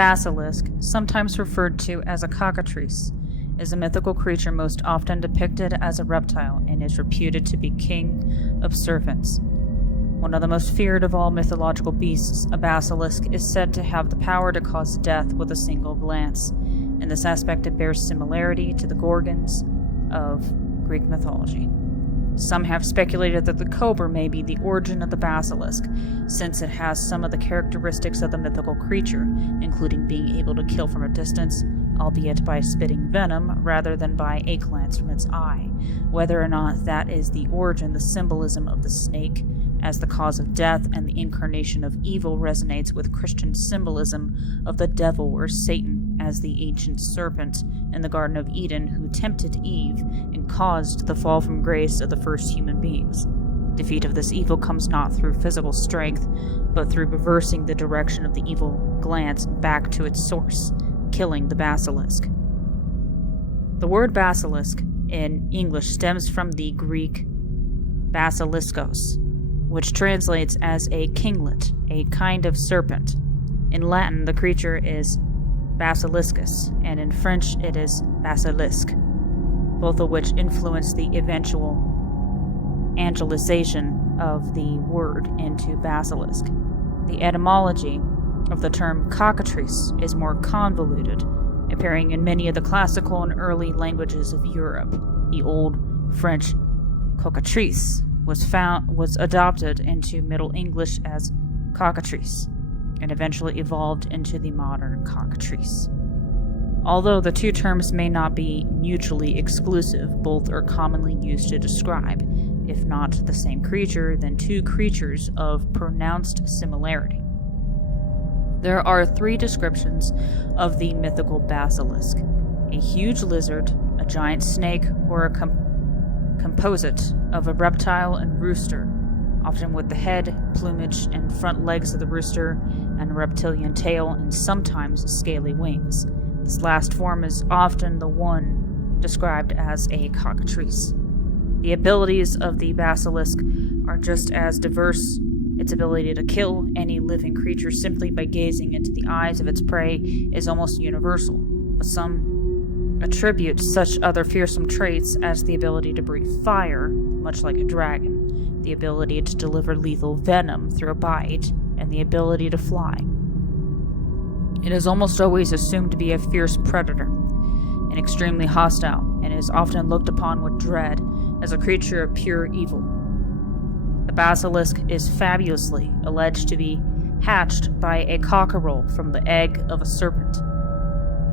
basilisk, sometimes referred to as a cockatrice, is a mythical creature most often depicted as a reptile and is reputed to be king of serpents. One of the most feared of all mythological beasts, a basilisk is said to have the power to cause death with a single glance. In this aspect, it bears similarity to the Gorgons of Greek mythology. Some have speculated that the cobra may be the origin of the basilisk, since it has some of the characteristics of the mythical creature, including being able to kill from a distance, albeit by spitting venom rather than by a glance from its eye. Whether or not that is the origin, the symbolism of the snake as the cause of death and the incarnation of evil resonates with Christian symbolism of the devil or Satan as the ancient serpent in the Garden of Eden who tempted Eve and caused the fall from grace of the first human beings. Defeat of this evil comes not through physical strength, but through reversing the direction of the evil glance back to its source, killing the basilisk. The word basilisk in English stems from the Greek basiliskos, which translates as a kinglet, a kind of serpent. In Latin, the creature is basiliscus, and in French it is basilisk, both of which influence the eventual angelicization of the word into basilisk. The etymology of the term cockatrice is more convoluted, appearing in many of the classical and early languages of Europe. The Old French Cockatrice was adopted into Middle English as cockatrice, and eventually evolved into the modern cockatrice. Although the two terms may not be mutually exclusive, both are commonly used to describe, if not the same creature, then two creatures of pronounced similarity. There are three descriptions of the mythical basilisk: a huge lizard, a giant snake, or a composite of a reptile and rooster, often with the head, plumage, and front legs of the rooster, and a reptilian tail, and sometimes scaly wings. This last form is often the one described as a cockatrice. The abilities of the basilisk are just as diverse. Its ability to kill any living creature simply by gazing into the eyes of its prey is almost universal, but some attribute such other fearsome traits as the ability to breathe fire, much like a dragon, the ability to deliver lethal venom through a bite, and the ability to fly. It is almost always assumed to be a fierce predator, and extremely hostile, and is often looked upon with dread as a creature of pure evil. The basilisk is fabulously alleged to be hatched by a cockerel from the egg of a serpent,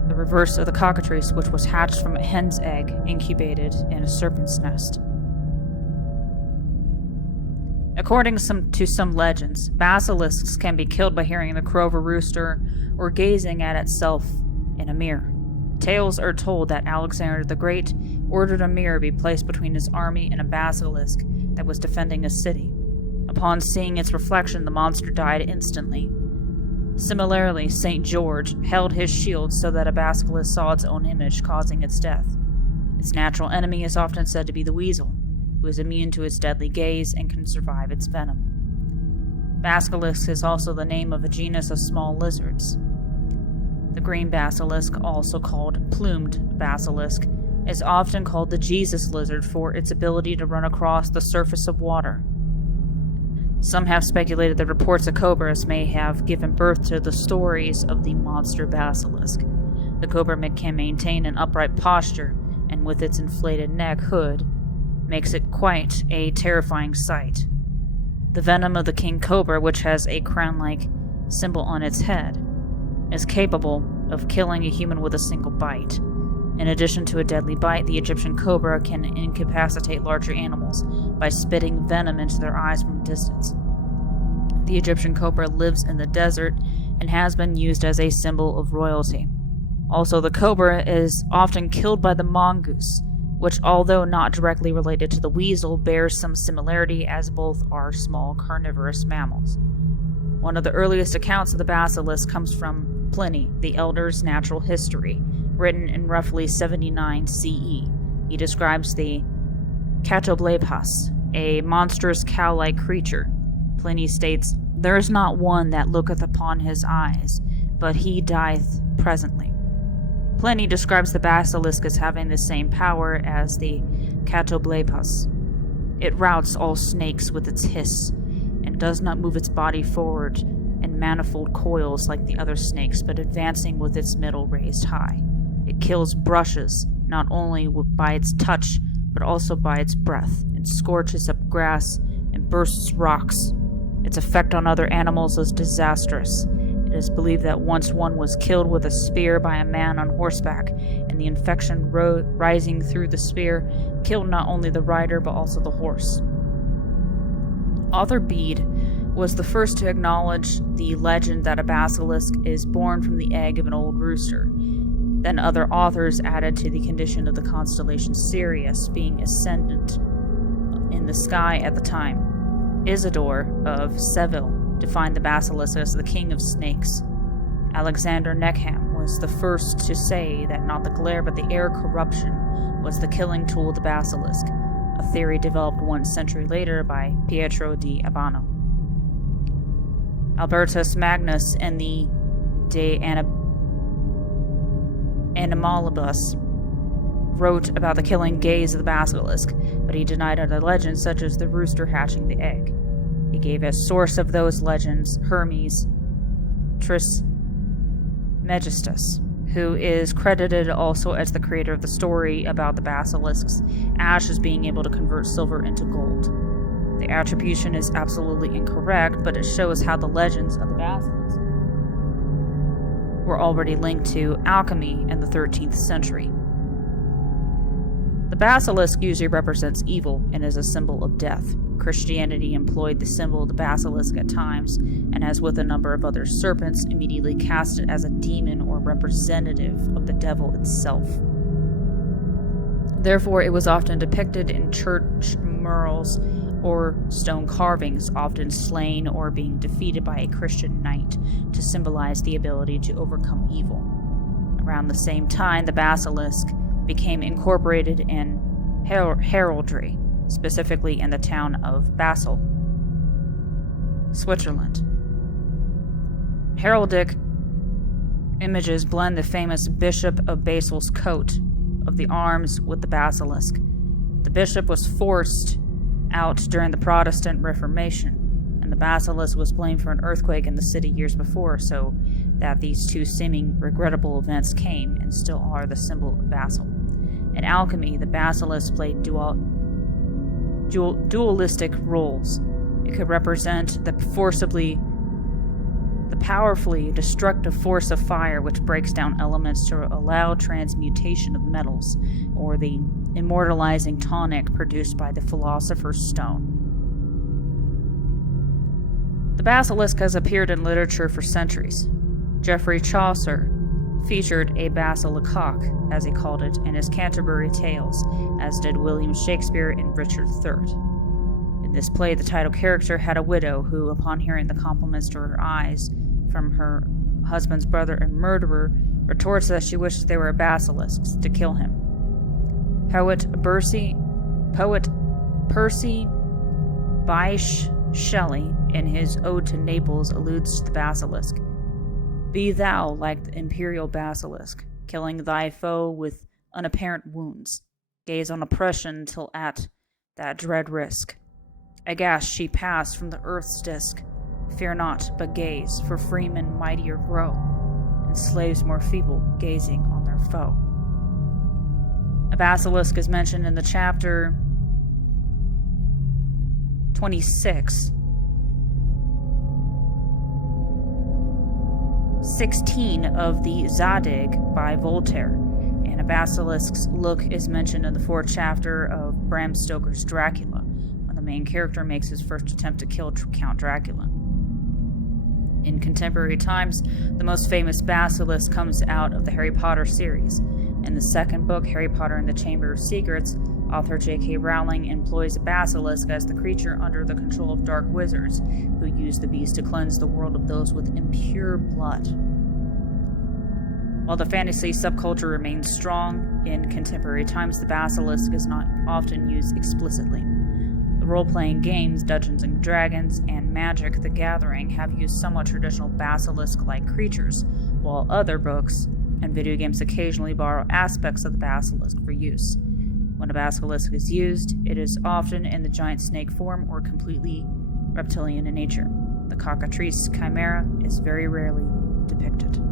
the reverse of the cockatrice, which was hatched from a hen's egg incubated in a serpent's nest. According to some legends, basilisks can be killed by hearing the crow of a rooster or gazing at itself in a mirror. Tales are told that Alexander the Great ordered a mirror be placed between his army and a basilisk that was defending a city. Upon seeing its reflection, the monster died instantly. Similarly, St. George held his shield so that a basilisk saw its own image, causing its death. Its natural enemy is often said to be the weasel, who is immune to its deadly gaze and can survive its venom. Basilisk is also the name of a genus of small lizards. The green basilisk, also called plumed basilisk, is often called the Jesus lizard for its ability to run across the surface of water. Some have speculated that reports of cobras may have given birth to the stories of the monster basilisk. The cobra can maintain an upright posture, and with its inflated neck hood, makes it quite a terrifying sight. The venom of the king cobra, which has a crown-like symbol on its head, is capable of killing a human with a single bite. In addition to a deadly bite, the Egyptian cobra can incapacitate larger animals by spitting venom into their eyes from a distance. The Egyptian cobra lives in the desert and has been used as a symbol of royalty. Also, the cobra is often killed by the mongoose, which, although not directly related to the weasel, bears some similarity as both are small carnivorous mammals. One of the earliest accounts of the basilisk comes from Pliny, the Elder's Natural History, written in roughly 79 CE. He describes the catoblepas, a monstrous cow-like creature. Pliny states, "There is not one that looketh upon his eyes, but he dieth presently. Pliny describes the basilisk as having the same power as the catoblepas. It routs all snakes with its hiss, and does not move its body forward in manifold coils like the other snakes, but advancing with its middle raised high. It kills brushes, not only by its touch, but also by its breath. It scorches up grass and bursts rocks. Its effect on other animals is disastrous. It is believed that once one was killed with a spear by a man on horseback, and the infection rising through the spear killed not only the rider but also the horse. Author Bede was the first to acknowledge the legend that a basilisk is born from the egg of an old rooster. Then other authors added to the condition of the constellation Sirius being ascendant in the sky at the time. Isidore of Seville defined the basilisk as the king of snakes. Alexander Neckham was the first to say that not the glare but the air corruption was the killing tool of the basilisk, a theory developed 1 century later by Pietro di Abano. Albertus Magnus in the De Animalibus wrote about the killing gaze of the basilisk, but he denied other legends such as the rooster hatching the egg. He gave as source of those legends Hermes Trismegistus, who is credited also as the creator of the story about the basilisk's ashes being able to convert silver into gold. The attribution is absolutely incorrect, but it shows how the legends of the basilisk were already linked to alchemy in the 13th century. The basilisk usually represents evil and is a symbol of death. Christianity employed the symbol of the basilisk at times, and as with a number of other serpents, immediately cast it as a demon or representative of the devil itself. Therefore, it was often depicted in church murals or stone carvings, often slain or being defeated by a Christian knight to symbolize the ability to overcome evil. Around the same time, the basilisk became incorporated in heraldry, specifically in the town of Basel, Switzerland. Heraldic images blend the famous Bishop of Basel's coat of the arms with the basilisk. The bishop was forced out during the Protestant Reformation, and the basilisk was blamed for an earthquake in the city years before, so that these two seeming regrettable events came and still are the symbol of Basel. In alchemy, the basilisk played dualistic roles. It could represent the powerfully destructive force of fire, which breaks down elements to allow transmutation of metals, or the immortalizing tonic produced by the philosopher's stone. The basilisk has appeared in literature for centuries. Geoffrey Chaucer featured a basilicock, as he called it, in his Canterbury Tales, as did William Shakespeare in Richard III. In this play, the title character had a widow who, upon hearing the compliments to her eyes from her husband's brother and murderer, retorts that she wishes they were basilisks to kill him. Poet Percy Bysshe Shelley, in his Ode to Naples, alludes to the basilisk. Be thou like the imperial basilisk, killing thy foe with unapparent wounds. Gaze on oppression till at that dread risk. Aghast she passed from the earth's disk. Fear not, but gaze, for freemen mightier grow, and slaves more feeble, gazing on their foe. A basilisk is mentioned in the chapter 26. 16 of the Zadig by Voltaire, and a basilisk's look is mentioned in the 4th chapter of Bram Stoker's Dracula, when the main character makes his first attempt to kill Count Dracula. In contemporary times, the most famous basilisk comes out of the Harry Potter series. In the 2nd book, Harry Potter and the Chamber of Secrets, author J.K. Rowling employs a basilisk as the creature under the control of dark wizards, who use the beast to cleanse the world of those with impure blood. While the fantasy subculture remains strong, in contemporary times the basilisk is not often used explicitly. The Role-playing games, Dungeons & Dragons, and Magic the Gathering have used somewhat traditional basilisk-like creatures, while other books and video games occasionally borrow aspects of the basilisk for use. When a basilisk is used, it is often in the giant snake form or completely reptilian in nature. The Cockatrice chimera is very rarely depicted.